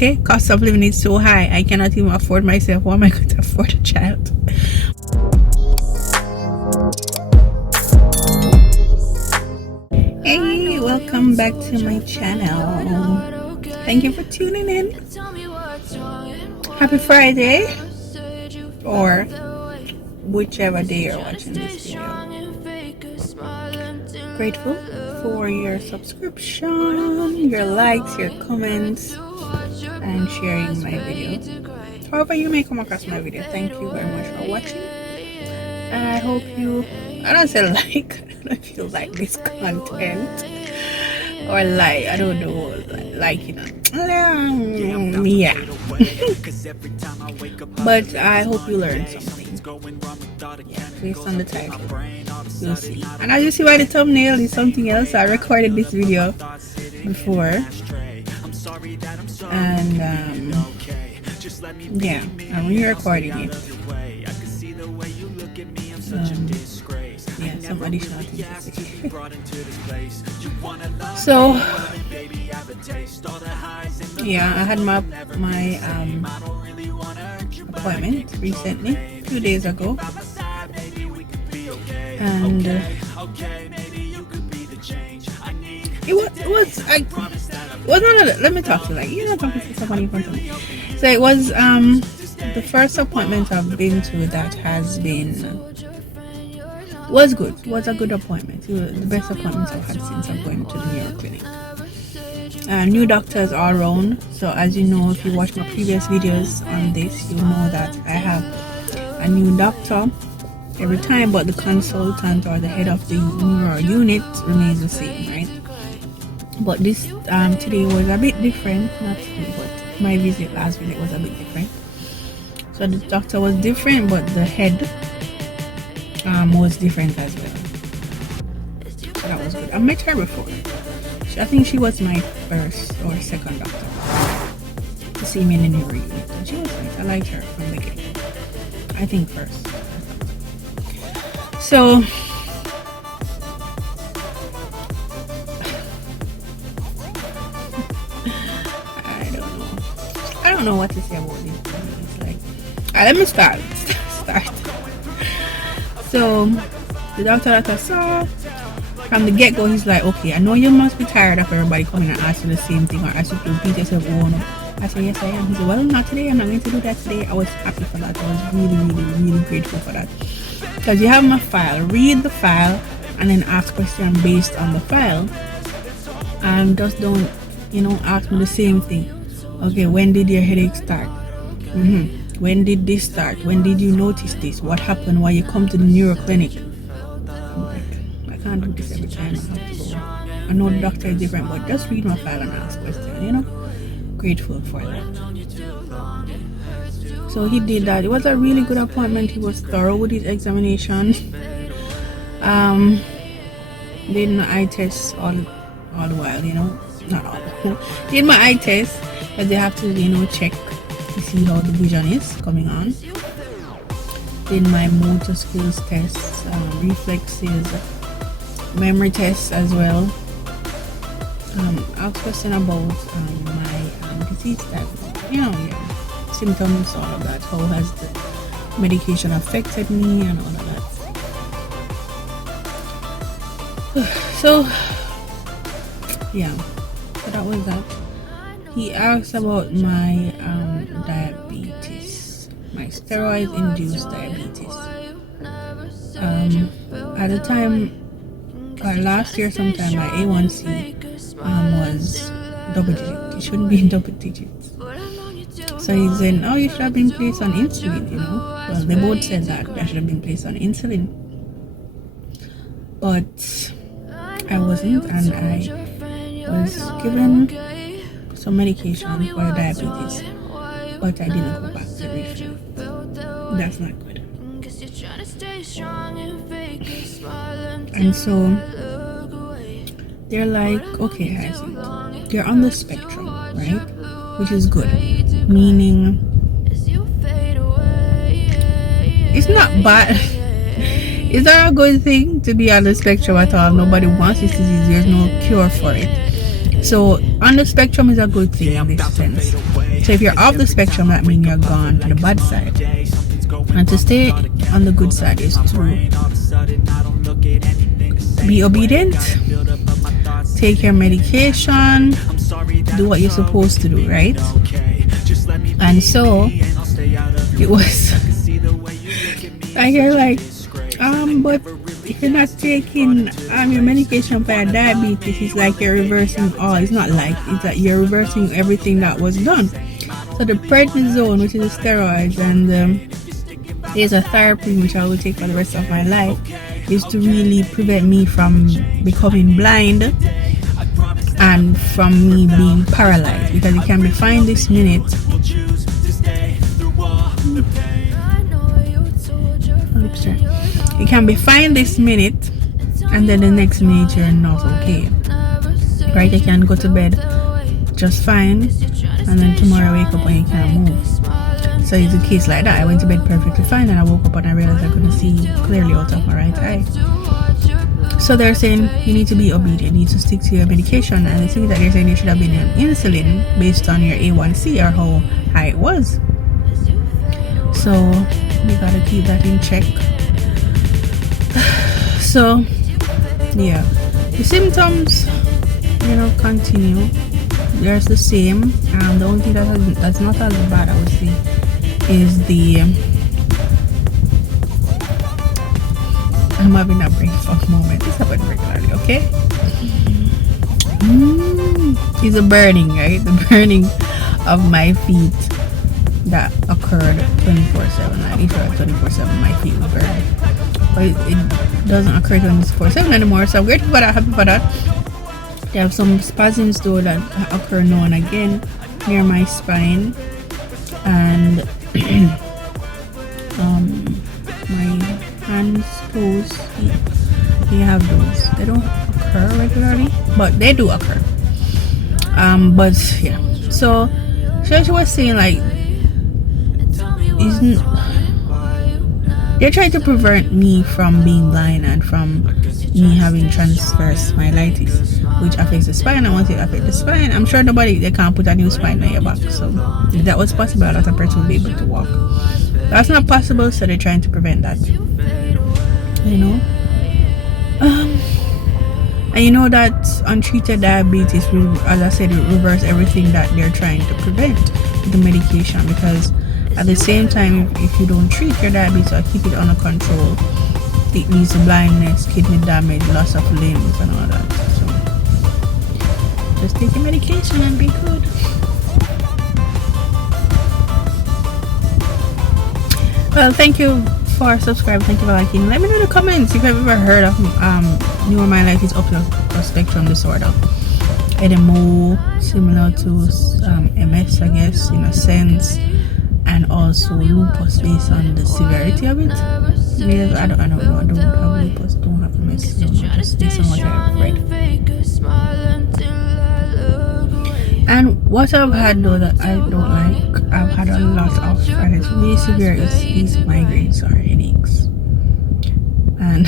Okay, cost of living is so high, I cannot even afford myself. How am I going to afford a child? Hey, welcome back to my channel. Thank you for tuning in. Happy Friday, or whichever day you're watching this video. Grateful for your subscription, your likes, your comments, and sharing my video. However you may come across my video, thank you very much for watching. And I hope you, I don't say like, I don't know if you like this content or like, I don't know, like you know, yeah. But I hope you learned something. Yeah, based on the title, you'll see. And as you see by the thumbnail, is something else. I recorded this video before, and yeah, I'm re-recording it. Yeah, some additional things to say. So yeah, I had my appointment recently, a few days ago, and it was not let me talk to you, like, you're not talking to somebody in front of me. So it was the first appointment I've been to that has been was good. Was a good appointment. It was the best appointment I've had since I'm going to the neuro clinic. New doctors all around. So as you know, if you watch my previous videos on this, you know that I have a new doctor every time, but the consultant or the head of the neuro unit remains the same, right? But this today was a bit different. Not today, but my last visit was a bit different. So the doctor was different, but the head was different as well. So that was good. I met her before. I think she was my first or second doctor to see me in the neuro unit, and she was nice. I liked her from the get-go. I think first. So I don't know what to say about this. It's like, let me start. So the doctor that I saw from the get-go, he's like, okay, I know you must be tired of everybody coming and asking the same thing or asking you to repeat yourself. Oh no. I said, yes I am. He said, well, not today. I'm not going to do that today. I was happy for that. I was really grateful for that, because you have my file, read the file and then ask questions based on the file, and just don't, ask me the same thing. Okay, when did your headache start? When did this start? When did you notice this? What happened while you come to the neuro clinic? I'm like, I can't do this every time. I know the doctor is different, but just read my file and ask questions, Grateful for that. So he did that. It was a really good appointment. He was thorough with his examination. Did my eye test all the while, not all. Did my eye test, because they have to, check to see how the vision is coming on. Did my motor skills tests, reflexes, memory tests as well. Asked question about my disease type, symptoms, all of that. How has the medication affected me and all of that. So yeah, so that was that. He asked about my diabetes, my steroid-induced diabetes. At the time, last year sometime, my A1C was double digit. It shouldn't be in double digits. So he said, oh, you should have been placed on insulin, Well, they both said that I should have been placed on insulin. But I wasn't, and I was given some medication for the diabetes, but I didn't go back to refill. That's not good. And so they're like, okay, Hyacinth, you're on the spectrum, right? Which is good, meaning it's not bad. It's not a good thing to be on the spectrum at all. Nobody wants this disease. There's no cure for it. So on the spectrum is a good thing in this sense. So if you're off the spectrum, that means you're gone to the bad side. And to stay on the good side is to be obedient, take your medication, do what you're supposed to do, right? And so it was like, you're like, but if you're not taking your medication for your diabetes, it's like you're reversing all. It's not like, it's that you're reversing everything that was done. So the prednisone, which is a steroids, and is a therapy which I will take for the rest of my life, is to really prevent me from becoming blind and from me being paralyzed, because it can be fine this minute. It can be fine this minute, and then the next minute you're not okay, right? You can go to bed just fine, and then tomorrow wake up and you can't move. So it's a case like that. I went to bed perfectly fine, and I woke up and I realized I couldn't see clearly out of my right eye. So they're saying you need to be obedient, you need to stick to your medication, and the thing that they're saying you should have been on insulin based on your A1C or how high it was. So we gotta keep that in check. So yeah, the symptoms, continue. There's the same. The only thing that's not as bad, I would say, is the I'm having a brain fog moment. This happens regularly, okay? It's a burning, right? The burning of my feet that occurred 24/7. Like if it 24/7, my feet would burn. But it doesn't occur 24/7 anymore. So I'm grateful for that, happy for that. There are some spasms though that occur now and again near my spine, and my hands, toes, they have those. They don't occur regularly, but they do occur. But yeah. So she was saying like, they're trying to prevent me from being blind and from me having transverse myelitis, which affects the spine. And once it affects the spine, I'm sure they can't put a new spine on your back. So if that was possible, that a person would be able to walk. That's not possible, so they're trying to prevent that. And that untreated diabetes will, as I said, reverse everything that they're trying to prevent with the medication, because at the same time, if you don't treat your diabetes or keep it under control, it leads to blindness, kidney damage, loss of limbs and all that. So just take your medication and be good. Well, thank you for subscribing, thank you for liking. Let me know in the comments if you've ever heard of neuromyelitis optic spectrum disorder, NMO, similar to MS, I guess, in a sense, and also lupus based on the severity of it. I don't know. I don't have lupus, don't have MS, just based on what I've read. And what I've had though that I don't like, I've had a lot of, and it's really severe, is migraines or headaches. And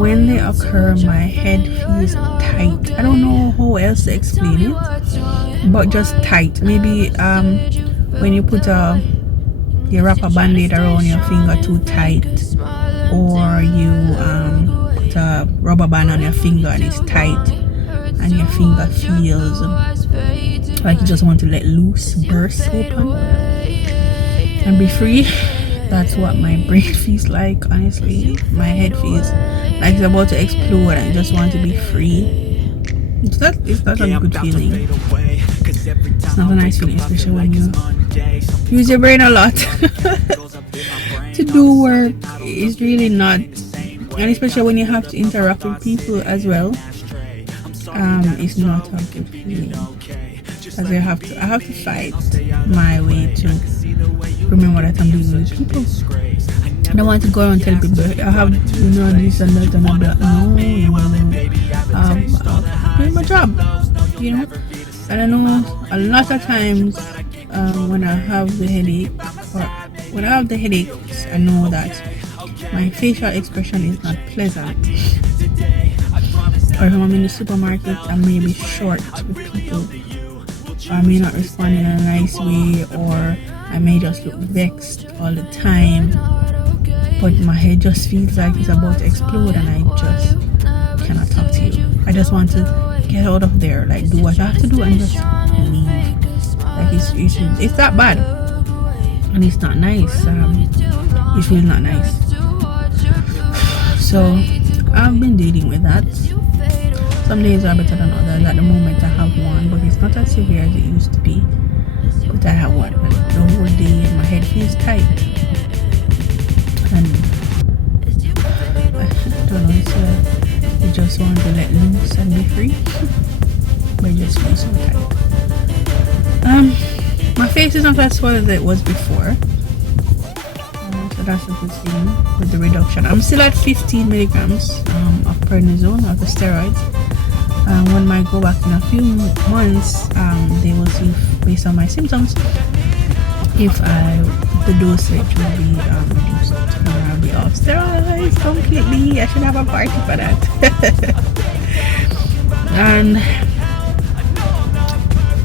when they occur, my head feels tight. I don't know how else to explain it, but just tight. Maybe when you put you wrap a band-aid around your finger too tight, or you put a rubber band on your finger and it's tight, and your finger feels like you just want to let loose, burst open and be free. That's what my brain feels like, honestly. My head feels like it's about to explode and I just want to be free. It's not a good feeling. It's not a nice feeling, especially when you use your brain a lot to do work. It's really not, and especially when you have to interact with people as well. It's not a good feeling, as I have to fight my way to remember that I'm dealing with people. I don't want to go around and tell people I have this and that, and I'm like, no, doing my job, And I know a lot of times when I have the headaches, I know that my facial expression is not pleasant. or if I'm in the supermarket, I may be short with people, or I may not respond in a nice way, or I may just look vexed all the time, but my head just feels like it's about to explode and I just cannot talk to you. I just want to get out of there, like do what I have to do and just leave. Like it's that bad, and it's not nice. It feels not nice. So I've been dealing with that. Some days are better than others. At the moment I have one, but it's not as severe as it used to be. But I have one the whole day and my head feels tight. And I don't know, it's like you just want to let loose and be free. But it just feels so tight. My face is not as swollen as it was before. So that's a good thing with the reduction. I'm still at 15 milligrams of prednisone, of the steroids. When I go back in a few months, they will see, based on my symptoms, if the dosage will be reduced, or I'll be off steroids completely. I should have a party for that. And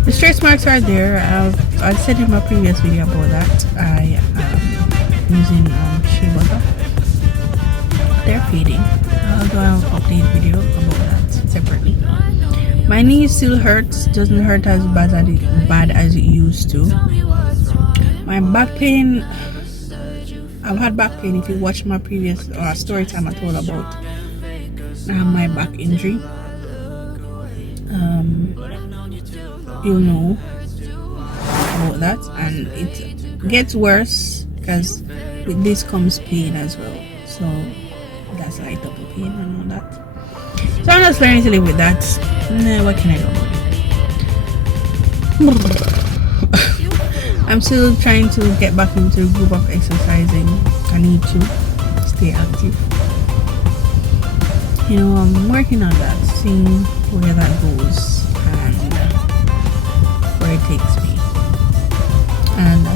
the stretch marks are there. I said in my previous video about that. I am using shea butter. They're fading. I'll do an update video about that separately. My knee still hurts. Doesn't hurt as bad as it used to. My back pain, I've had back pain. If you watch my previous story time, I told about my back injury. You'll know about that, and it gets worse because with this comes pain as well. So that's like double pain and all that. So I'm just learning to live with that. What can I do about it? I'm still trying to get back into a group of exercising. I need to stay active. You know, I'm working on that, seeing where that goes and where it takes me. And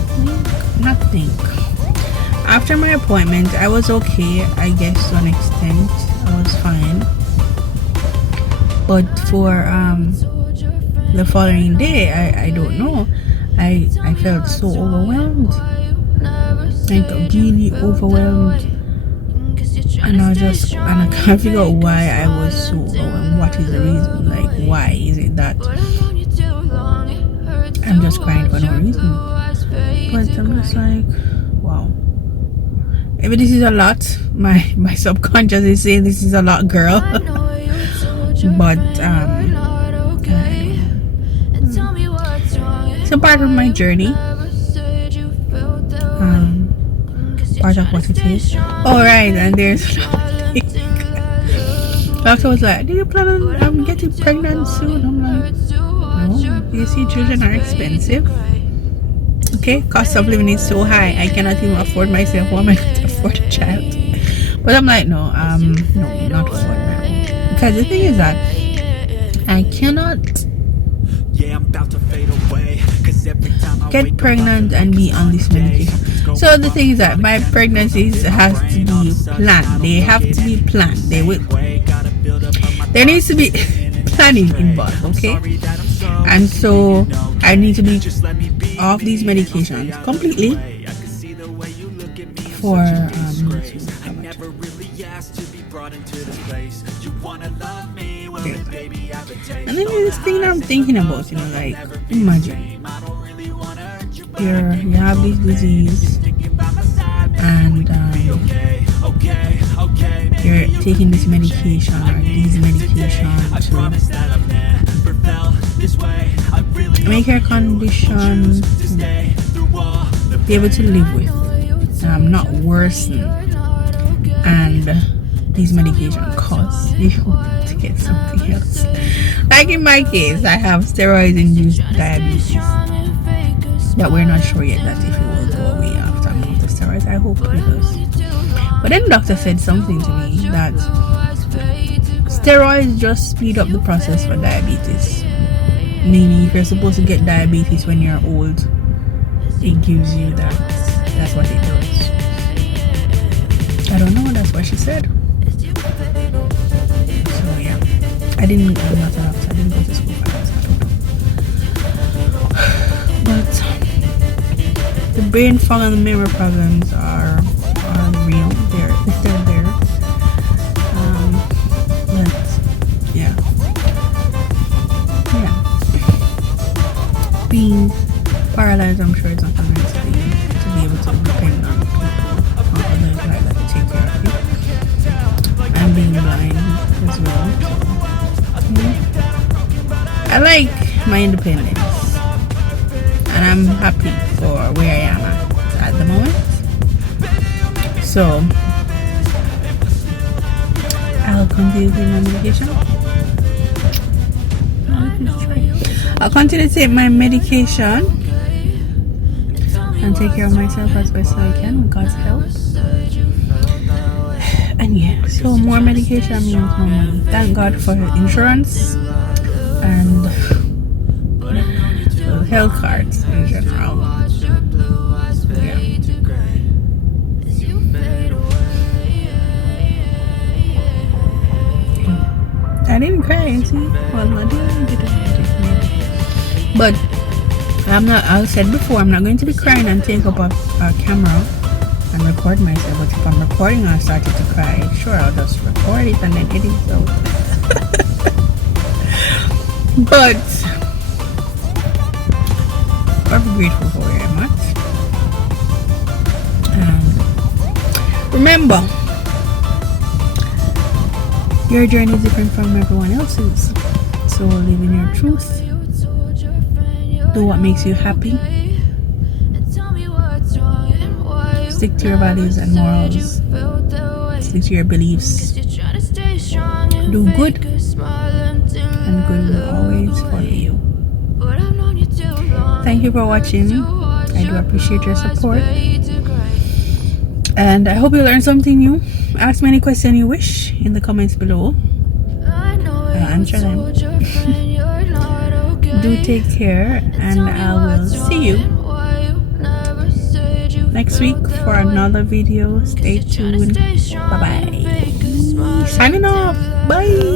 I think after my appointment I was okay, I guess, to an extent. I was fine. But for the following day, I don't know. I felt so overwhelmed, like really overwhelmed, and I can't figure out why I was so overwhelmed. What is the reason? Like, why is it that I'm just crying for no reason? But I'm just like, wow. Maybe this is a lot. My subconscious is saying this is a lot, girl. But it's a part of my journey. Part of what it is. Oh right, and there's another thing. Doctor was like, "Do you plan on getting pregnant soon?" I'm like, "No. You see, children are expensive. Okay, cost of living is so high. I cannot even afford myself. How am I going to afford a child?" But I'm like, no, not afford my own. Because the thing is that I cannot get pregnant and be on this medication. So the thing is that my pregnancies has to be planned. They have to be planned. There needs to be planning involved, okay? And so I need to be off these medications completely for and then this thing I'm thinking about, you know, like, imagine you have this disease and you're taking this medication or these medications to make your condition be able to live with, not worsen, and these medication cause you to get something else. Like in my case, I have steroid-induced diabetes that we're not sure yet that if it will go away after I'm on the steroids. I hope it does. But then the doctor said something to me that steroids just speed up the process for diabetes. Meaning if you're supposed to get diabetes when you're old, it gives you that. That's what it does. I don't know, that's what she said. So yeah, I didn't. I'm not a doctor. I didn't go to school for that. But the brain fog and the memory problems are real. They're there. But yeah. Being paralyzed, I'm sure it's not a nice thing to be able to depend on people or others like that to take care of you. And being blind as well. So, I like my independence, and I'm happy for where I am at the moment. So I'll continue with my medication. I'll continue to take my medication and take care of myself as best I can with God's help. And yeah, so more medication means more money. Thank God for insurance and health cards in general. Yeah. I didn't cry, see? Well, I didn't. But I'm not. I said before, I'm not going to be crying and take up a camera and record myself. But if I'm recording and I started to cry, sure, I'll just record it and then edit it out. But I'm grateful for where I'm at. And remember, your journey is different from everyone else's. So live in your truth. Do what makes you happy. Stick to your values and morals. Stick to your beliefs. Do good, and good will always follow you. Thank you for watching. I do appreciate your support, and I hope you learned something new. Ask me any question you wish in the comments below. I'll answer them. Do take care, and I will see you next week for another video. Stay tuned. Bye bye. Signing off. Bye.